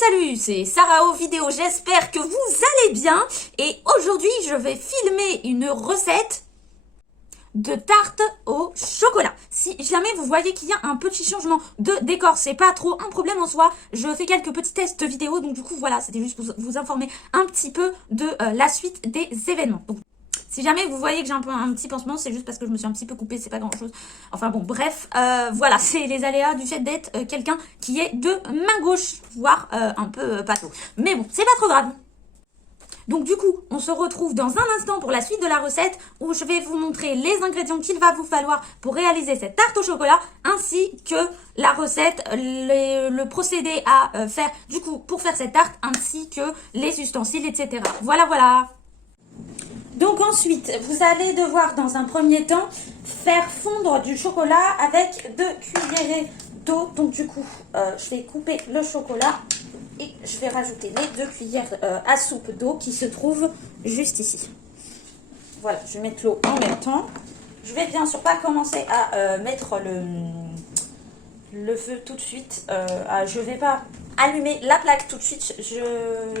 Salut, c'est Sarah aux vidéos, j'espère que vous allez bien et aujourd'hui je vais filmer une recette de tarte au chocolat. Si jamais vous voyez qu'il y a un petit changement de décor, c'est pas trop un problème en soi, je fais quelques petits tests vidéo, donc du coup voilà, c'était juste pour vous informer un petit peu de la suite des événements. Donc, si jamais vous voyez que j'ai un petit pansement, c'est juste parce que je me suis un petit peu coupée, c'est pas grand chose. Enfin bon, bref, voilà, c'est les aléas du fait d'être quelqu'un qui est de main gauche, voire un peu pâteau. Mais bon, c'est pas trop grave. Donc du coup, on se retrouve dans un instant pour la suite de la recette où je vais vous montrer les ingrédients qu'il va vous falloir pour réaliser cette tarte au chocolat ainsi que la recette, le procédé à faire du coup pour faire cette tarte ainsi que les ustensiles, etc. Voilà, voilà. Donc ensuite, vous allez devoir dans un premier temps faire fondre du chocolat avec 2 cuillerées d'eau. Donc du coup, je vais couper le chocolat et je vais rajouter les 2 cuillères à soupe d'eau qui se trouvent juste ici. Voilà, je vais mettre l'eau en même temps. Je vais bien sûr pas commencer à mettre le feu tout de suite. Je vais pas allumer la plaque tout de suite,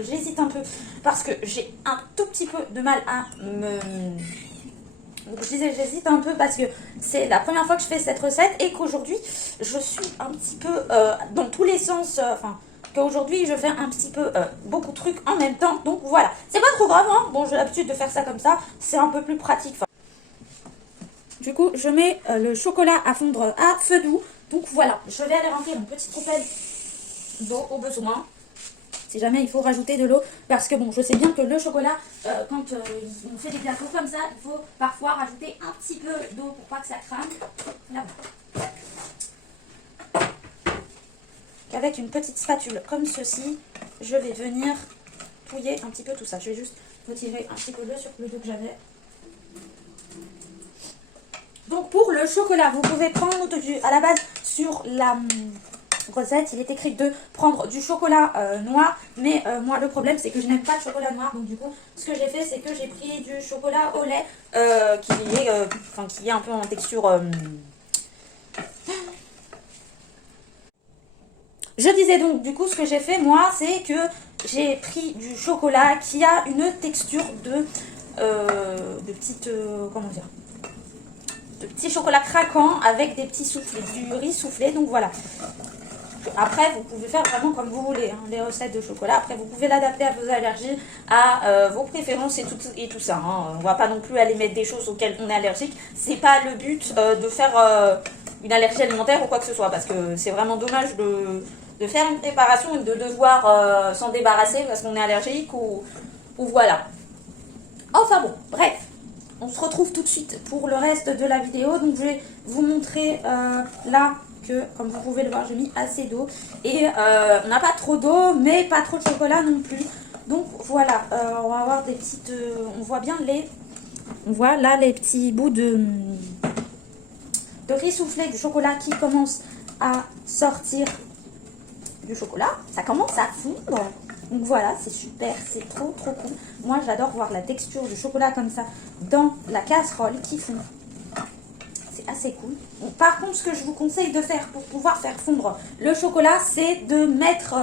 j'hésite un peu parce que j'ai un tout petit peu de mal à me... Donc je disais j'hésite un peu parce que c'est la première fois que je fais cette recette et qu'aujourd'hui je suis un petit peu dans tous les sens, enfin qu'aujourd'hui je fais un petit peu beaucoup de trucs en même temps, donc voilà, c'est pas trop grave, hein. Bon, j'ai l'habitude de faire ça comme ça, c'est un peu plus pratique. Du coup je mets le chocolat à fondre à feu doux, donc voilà, je vais aller remplir une petite coupelle d'eau au besoin, si jamais il faut rajouter de l'eau, parce que bon, je sais bien que le chocolat, quand on fait des gâteaux comme ça, il faut parfois rajouter un petit peu d'eau pour pas que ça crame. Là. Avec une petite spatule comme ceci, je vais venir touiller un petit peu tout ça. Je vais juste retirer un petit peu le surplus d'eau que j'avais. Donc pour le chocolat, vous pouvez prendre à la base sur la recette, il est écrit de prendre du chocolat noir, mais moi le problème c'est que je n'aime pas le chocolat noir, donc du coup ce que j'ai fait c'est que j'ai pris du chocolat au lait qui est un peu en texture Je disais donc du coup ce que j'ai fait moi c'est que j'ai pris du chocolat qui a une texture de petits chocolats craquants avec des petits soufflés, du riz soufflé, donc voilà. Après, vous pouvez faire vraiment comme vous voulez, hein, les recettes de chocolat. Après, vous pouvez l'adapter à vos allergies, à vos préférences et tout ça. Hein. On va pas non plus aller mettre des choses auxquelles on est allergique. C'est pas le but de faire une allergie alimentaire ou quoi que ce soit. Parce que c'est vraiment dommage de faire une préparation et de devoir s'en débarrasser parce qu'on est allergique ou voilà. Enfin bon, bref. On se retrouve tout de suite pour le reste de la vidéo. Donc, je vais vous montrer là que, comme vous pouvez le voir, j'ai mis assez d'eau. Et on n'a pas trop d'eau, mais pas trop de chocolat non plus. Donc, voilà, on va avoir des petites... on voit bien on voit là les petits bouts de riz soufflé, du chocolat qui commence à sortir du chocolat. Ça commence à fondre. Donc voilà, c'est super, c'est trop cool. Moi j'adore voir la texture du chocolat comme ça dans la casserole qui fond. C'est assez cool. Bon, par contre, ce que je vous conseille de faire pour pouvoir faire fondre le chocolat, c'est de mettre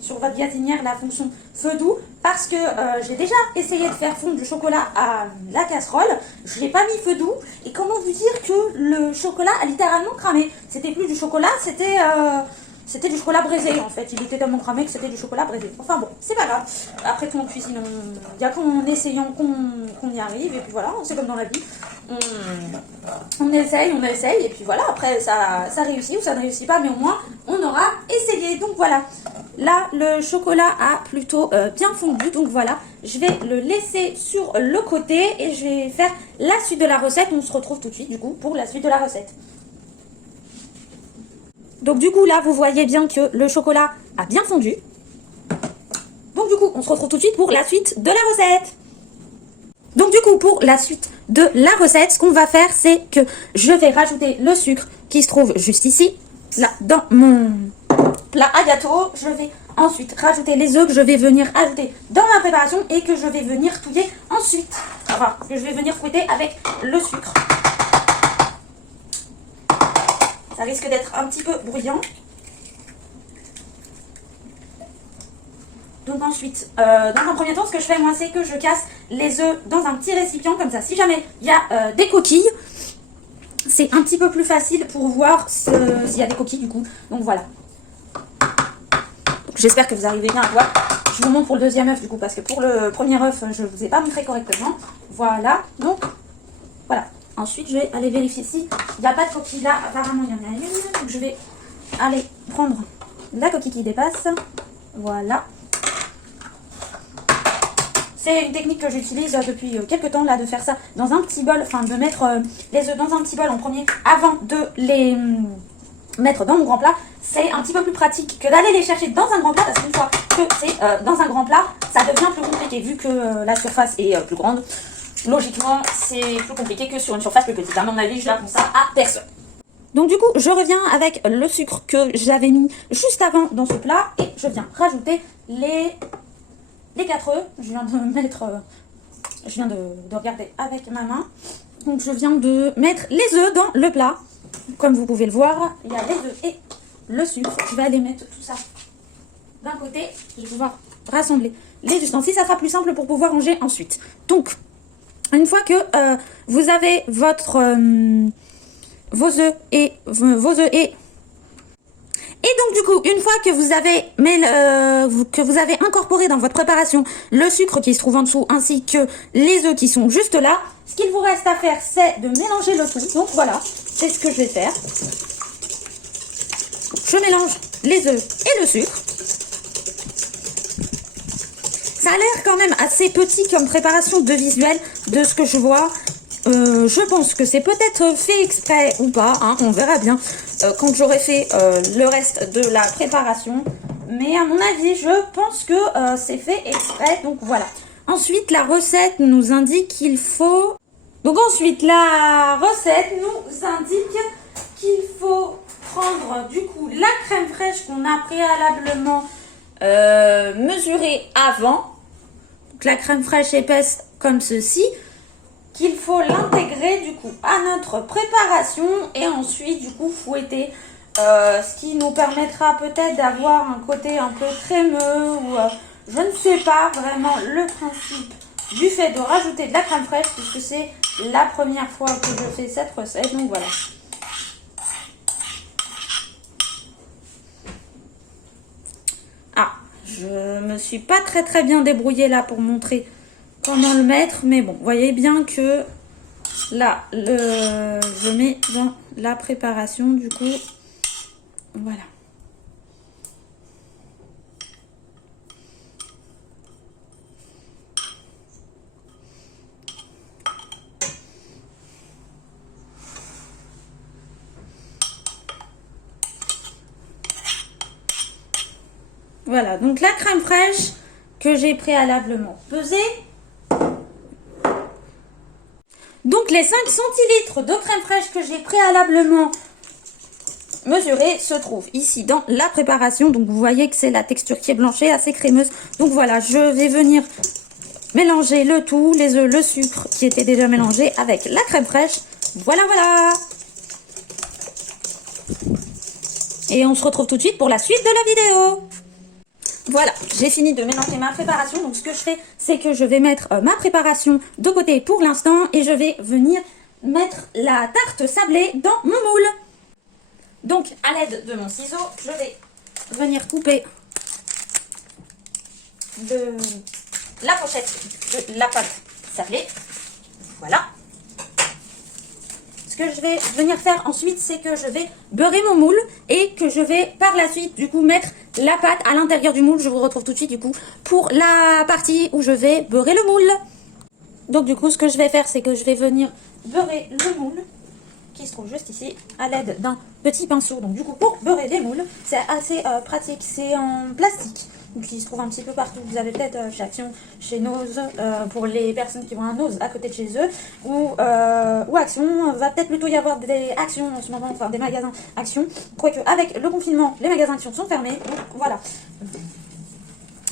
sur votre gazinière la fonction feu doux. Parce que j'ai déjà essayé de faire fondre du chocolat à la casserole. Je n'ai pas mis feu doux. Et comment vous dire que le chocolat a littéralement cramé. C'était plus du chocolat, c'était du chocolat braisé en fait, il était tellement cramé que c'était du chocolat braisé. Enfin bon, c'est pas grave. Après tout en cuisine, il n'y a qu'en essayant qu'on y arrive. Et puis voilà, c'est comme dans la vie. On essaye, et puis voilà, après ça réussit ou ça ne réussit pas, mais au moins on aura essayé. Donc voilà, là le chocolat a plutôt bien fondu. Donc voilà, je vais le laisser sur le côté et je vais faire la suite de la recette. On se retrouve tout de suite du coup pour la suite de la recette. Donc du coup là vous voyez bien que le chocolat a bien fondu. Donc du coup on se retrouve tout de suite pour la suite de la recette. Donc du coup pour la suite de la recette, ce qu'on va faire c'est que je vais rajouter le sucre qui se trouve juste ici. Là dans mon plat à gâteau, je vais ensuite rajouter les œufs que je vais venir ajouter dans ma préparation et que je vais venir touiller ensuite. Enfin que je vais venir fouetter avec le sucre. Ça risque d'être un petit peu bruyant. Donc ensuite, dans un premier temps, ce que je fais moi, c'est que je casse les œufs dans un petit récipient comme ça. Si jamais il y a des coquilles, c'est un petit peu plus facile pour voir s'il y a des coquilles du coup. Donc voilà. J'espère que vous arrivez bien à voir. Je vous montre pour le deuxième œuf du coup, parce que pour le premier œuf, je ne vous ai pas montré correctement. Voilà, donc voilà. Ensuite, je vais aller vérifier si il n'y a pas de coquille là. Apparemment, il y en a une. Donc je vais aller prendre la coquille qui dépasse. Voilà. C'est une technique que j'utilise depuis quelques temps là, de faire ça dans un petit bol, enfin de mettre les œufs dans un petit bol en premier avant de les mettre dans mon grand plat. C'est un petit peu plus pratique que d'aller les chercher dans un grand plat, parce qu'une fois que c'est dans un grand plat, ça devient plus compliqué vu que la surface est plus grande. Logiquement, c'est plus compliqué que sur une surface plus petite. À mon avis, je n'apprends ça à personne. Donc du coup, je reviens avec le sucre que j'avais mis juste avant dans ce plat et je viens rajouter les 4 œufs. Je viens de mettre, je viens de regarder avec ma main. Donc je viens de mettre les œufs dans le plat. Comme vous pouvez le voir, il y a les œufs et le sucre. Je vais aller mettre tout ça d'un côté. Je vais pouvoir rassembler les ustensiles. Ça sera plus simple pour pouvoir ranger ensuite. Donc, une fois que vous avez vos œufs et donc du coup, une fois que vous avez incorporé dans votre préparation le sucre qui se trouve en dessous ainsi que les œufs qui sont juste là, ce qu'il vous reste à faire, c'est de mélanger le tout. Donc voilà, c'est ce que je vais faire. Je mélange les œufs et le sucre. Ça a l'air quand même assez petit comme préparation de visuel de ce que je vois. Je pense que c'est peut-être fait exprès ou pas, hein, on verra bien quand j'aurai fait le reste de la préparation. Mais à mon avis, je pense que c'est fait exprès, donc voilà. Ensuite, la recette nous indique qu'il faut... prendre du coup la crème fraîche qu'on a préalablement mesurée avant. Donc, la crème fraîche épaisse comme ceci. Qu'il faut l'intégrer du coup à notre préparation et ensuite du coup fouetter, ce qui nous permettra peut-être d'avoir un côté un peu crémeux ou je ne sais pas vraiment le principe du fait de rajouter de la crème fraîche puisque c'est la première fois que je fais cette recette, donc voilà. Ah, je me suis pas très bien débrouillée là pour montrer comment le mettre, mais bon, vous voyez bien que là, je mets dans la préparation, du coup, voilà. Voilà, donc la crème fraîche que j'ai préalablement pesée. Donc les 5 centilitres de crème fraîche que j'ai préalablement mesurée se trouvent ici dans la préparation. Donc vous voyez que c'est la texture qui est blanchée, assez crémeuse. Donc voilà, je vais venir mélanger le tout, les œufs, le sucre qui était déjà mélangé avec la crème fraîche. Voilà, voilà. Et on se retrouve tout de suite pour la suite de la vidéo. Voilà, j'ai fini de mélanger ma préparation. Donc ce que je fais, c'est que je vais mettre ma préparation de côté pour l'instant. Et je vais venir mettre la tarte sablée dans mon moule. Donc à l'aide de mon ciseau, je vais venir couper la pochette de la pâte sablée. Voilà. Ce que je vais venir faire ensuite, c'est que je vais beurrer mon moule et que je vais par la suite du coup mettre la pâte à l'intérieur du moule. Je vous retrouve tout de suite du coup pour la partie où je vais beurrer le moule. Donc du coup, ce que je vais faire, c'est que je vais venir beurrer le moule qui se trouve juste ici à l'aide d'un petit pinceau. Donc du coup, pour beurrer des moules, c'est assez pratique. C'est en plastique. Donc, il se trouve un petit peu partout. Vous avez peut-être chez Action, chez Nose, pour les personnes qui ont un Nose à côté de chez eux, ou Action. Va peut-être plutôt y avoir des Actions en ce moment, enfin des magasins Action. Quoique avec le confinement, les magasins Action sont fermés. Donc voilà.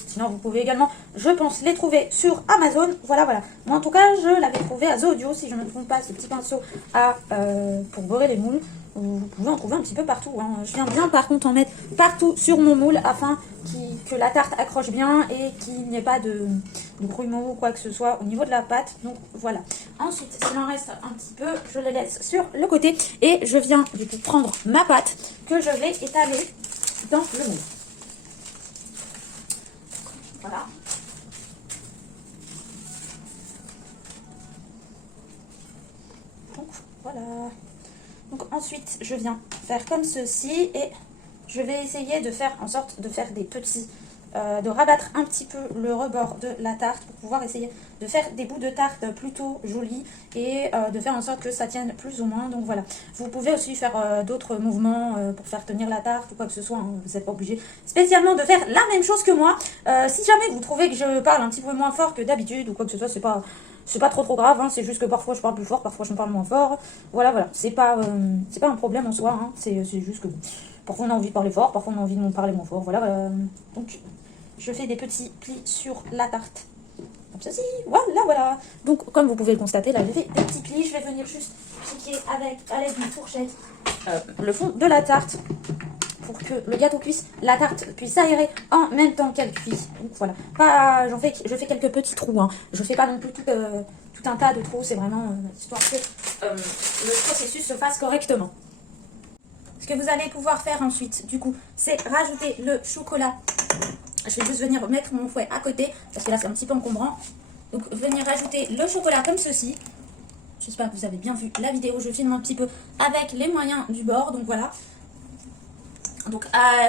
Sinon, vous pouvez également, je pense, les trouver sur Amazon. Voilà, voilà. Moi, en tout cas, je l'avais trouvé à Zoodio, si je ne me trompe pas, ces petits pinceaux pour beurrer les moules. Vous pouvez en trouver un petit peu partout. Hein. Je viens bien, par contre, en mettre partout sur mon moule afin que la tarte accroche bien et qu'il n'y ait pas de grumeaux ou quoi que ce soit au niveau de la pâte. Donc voilà. Ensuite, s'il en reste un petit peu, je les laisse sur le côté et je viens du coup prendre ma pâte que je vais étaler dans le moule. Voilà. Donc voilà. Donc ensuite, je viens faire comme ceci et je vais essayer de faire en sorte de faire des petits, de rabattre un petit peu le rebord de la tarte pour pouvoir essayer de faire des bouts de tarte plutôt jolis et de faire en sorte que ça tienne plus ou moins. Donc voilà, vous pouvez aussi faire d'autres mouvements pour faire tenir la tarte ou quoi que ce soit, hein. Vous n'êtes pas obligé spécialement de faire la même chose que moi. Si jamais vous trouvez que je parle un petit peu moins fort que d'habitude ou quoi que ce soit, c'est pas trop grave, hein. C'est juste que parfois je parle plus fort, parfois je parle moins fort. Voilà, c'est pas un problème en soi, hein. C'est juste que parfois on a envie de parler fort, parfois on a envie de parler moins fort. Voilà. Donc je fais des petits plis sur la tarte. Comme ceci, voilà. Donc comme vous pouvez le constater, là j'ai fait des petits plis. Je vais venir juste piquer à l'aide d'une fourchette le fond de la tarte pour que le gâteau cuisse, la tarte puisse s'aérer en même temps qu'elle cuit. Donc voilà, je fais quelques petits trous, hein. Je fais pas non plus tout un tas de trous, c'est vraiment histoire que le processus se fasse correctement. Ce que vous allez pouvoir faire ensuite, du coup, c'est rajouter le chocolat. Je vais juste venir mettre mon fouet à côté, parce que là, c'est un petit peu encombrant. Donc, venir rajouter le chocolat comme ceci. J'espère que vous avez bien vu la vidéo. Je filme un petit peu avec les moyens du bord. Donc, voilà. Donc,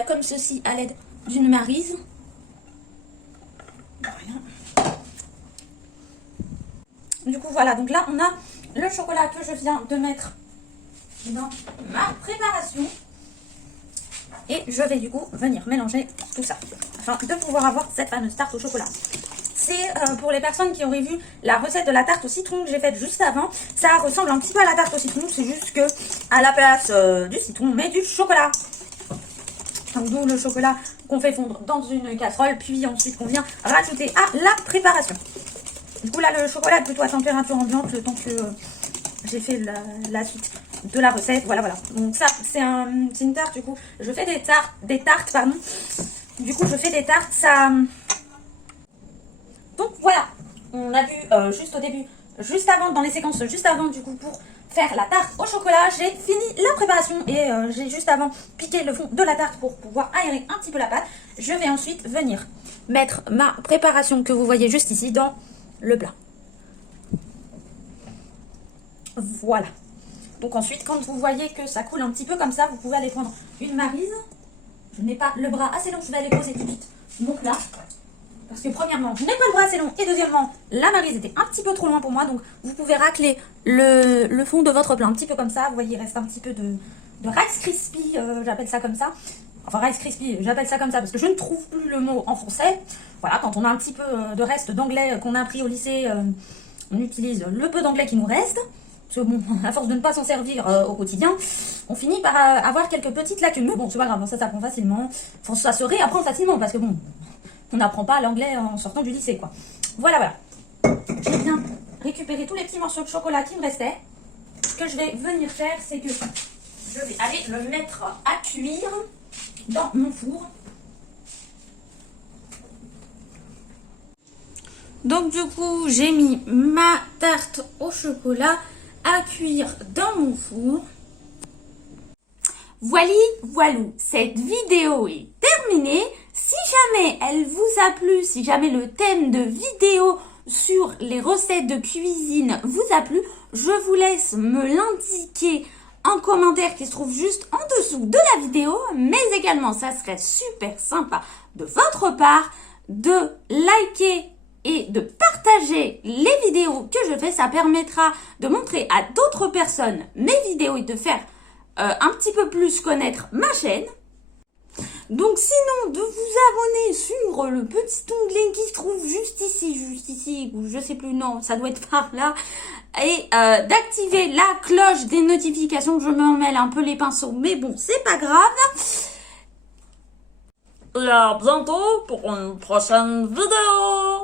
comme ceci, à l'aide d'une maryse. Voilà. Du coup, voilà. Donc là, on a le chocolat que je viens de mettre dans ma préparation. Et je vais du coup venir mélanger tout ça afin de pouvoir avoir cette fameuse tarte au chocolat. C'est pour les personnes qui auraient vu la recette de la tarte au citron que j'ai faite juste avant. Ça ressemble un petit peu à la tarte au citron, c'est juste que à la place du citron, on met du chocolat. Donc d'où le chocolat qu'on fait fondre dans une casserole, puis ensuite qu'on vient rajouter à la préparation. Du coup là, le chocolat est plutôt à température ambiante le temps que j'ai fait la suite de la recette. Voilà. Donc ça, c'est une tarte, du coup. Je fais des tartes, pardon. Du coup, je fais des tartes, ça... Donc voilà, on a vu juste au début, juste avant, dans les séquences, juste avant, du coup, pour faire la tarte au chocolat, j'ai fini la préparation et j'ai juste avant piqué le fond de la tarte pour pouvoir aérer un petit peu la pâte. Je vais ensuite venir mettre ma préparation que vous voyez juste ici dans le plat. Voilà. Donc ensuite, quand vous voyez que ça coule un petit peu comme ça, vous pouvez aller prendre une maryse. Je n'ai pas le bras assez long, je vais aller poser tout de suite mon plat. Parce que premièrement, je n'ai pas le bras assez long. Et deuxièmement, la maryse était un petit peu trop loin pour moi. Donc vous pouvez racler le fond de votre plat un petit peu comme ça. Vous voyez, il reste un petit peu de Rice Krispies, j'appelle ça comme ça. Enfin, Rice Krispies, j'appelle ça comme ça parce que je ne trouve plus le mot en français. Voilà, quand on a un petit peu de reste d'anglais qu'on a appris au lycée, on utilise le peu d'anglais qui nous reste. Parce que bon, à force de ne pas s'en servir au quotidien, on finit par avoir quelques petites lacunes. Mais bon, c'est pas grave, ça s'apprend facilement. Enfin, ça se réapprend facilement parce que bon, on n'apprend pas l'anglais en sortant du lycée, quoi. Voilà. J'ai bien récupéré tous les petits morceaux de chocolat qui me restaient. Ce que je vais venir faire, c'est que je vais aller le mettre à cuire dans mon four. Donc du coup, j'ai mis ma tarte au chocolat à cuire dans mon four. Voilou, cette vidéo est terminée. Si jamais elle vous a plu, si jamais le thème de vidéo sur les recettes de cuisine vous a plu, je vous laisse me l'indiquer en commentaire qui se trouve juste en dessous de la vidéo, mais également ça serait super sympa de votre part de liker et de partager les vidéos que je fais. Ça permettra de montrer à d'autres personnes mes vidéos et de faire un petit peu plus connaître ma chaîne. Donc sinon, de vous abonner sur le petit onglet qui se trouve juste ici, ou je sais plus, non, ça doit être par là, et d'activer la cloche des notifications. Je me mêle un peu les pinceaux, mais bon, c'est pas grave. Et à bientôt pour une prochaine vidéo.